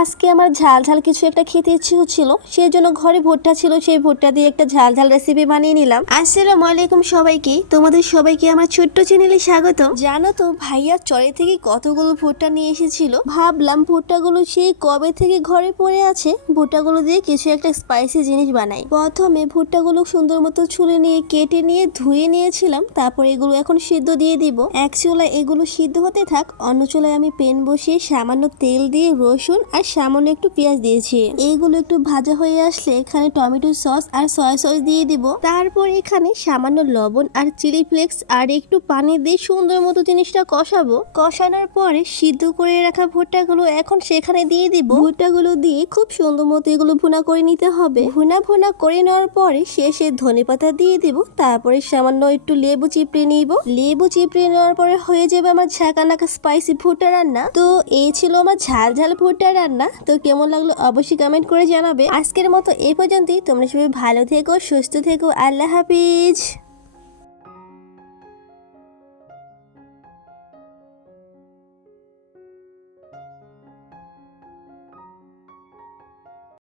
আজকে আমার ঝাল ঝাল কিছু একটা খেতে ইচ্ছে হচ্ছিল, সেই জন্য ঘরে ভুট্টা ছিল, সেই ভুট্টা দিয়ে একটা ঝাল ঝাল রেসিপি বানিয়ে নিলাম। আসসালামু আলাইকুম সবাইকে, তোমাদের সবাইকে আমার ছোট্ট চ্যানেলে স্বাগত। জানো তো ভাইয়া চরে থেকে কতগুলো ভুট্টা নিয়ে এসেছিল, ভাবলাম ভুট্টাগুলো সেই কবে থেকে ঘরে পড়ে আছে, ভুট্টাগুলো দিয়ে কিছু একটা স্পাইসি জিনিস বানাই। প্রথমে ভুট্টাগুলো সুন্দর মতো ছুলে নিয়ে কেটে নিয়ে ধুয়ে নিয়েছিলাম, তারপর এগুলো এখন সিদ্ধ দিয়ে দিব। এক চুলায় এগুলো সিদ্ধ হতে থাক, অন্য চুলায় আমি পেন বসিয়ে সামান্য তেল দিয়ে রসুন আর সামান্য একটু পেঁয়াজ দিয়েছি। এইগুলো একটু ভাজা হয়ে আসলে এখানে টমেটো সস আর সয়া সস দিয়ে দিব। তারপর এখানে সামান্য লবণ আর চিলি ফ্লেক্স আর একটু পানি দিয়ে সুন্দর মতো জিনিসটা কষাবো। কষানোর পরে সিদ্ধ করে রাখা ভুট্টাগুলো এখন সেখানে দিয়ে দিব। ভুট্টাগুলো দিয়ে খুব সুন্দর মতো এগুলো ভুনা করে নিতে হবে। ভুনা করে নেওয়ার পরে শেষে ধনেপাতা দিয়ে দিব। তারপরে সামান্য একটু লেবু চিপড়ে নিব। লেবু চিপড়ে নেওয়ার পরে হয়ে যাবে আমার ঝাঁকানাকা স্পাইসি ভুট্টা রান্না। তো এই ছিল আমার ঝাল ঝাল ভুট্টা রান্না। তো কেমন লাগলো অবশ্যই কমেন্ট করে জানাবে। আজকের মতো এই পর্যন্তই। তোমরা সবাই ভালো থেকো, সুস্থ থেকো। আল্লাহ হাফিজ।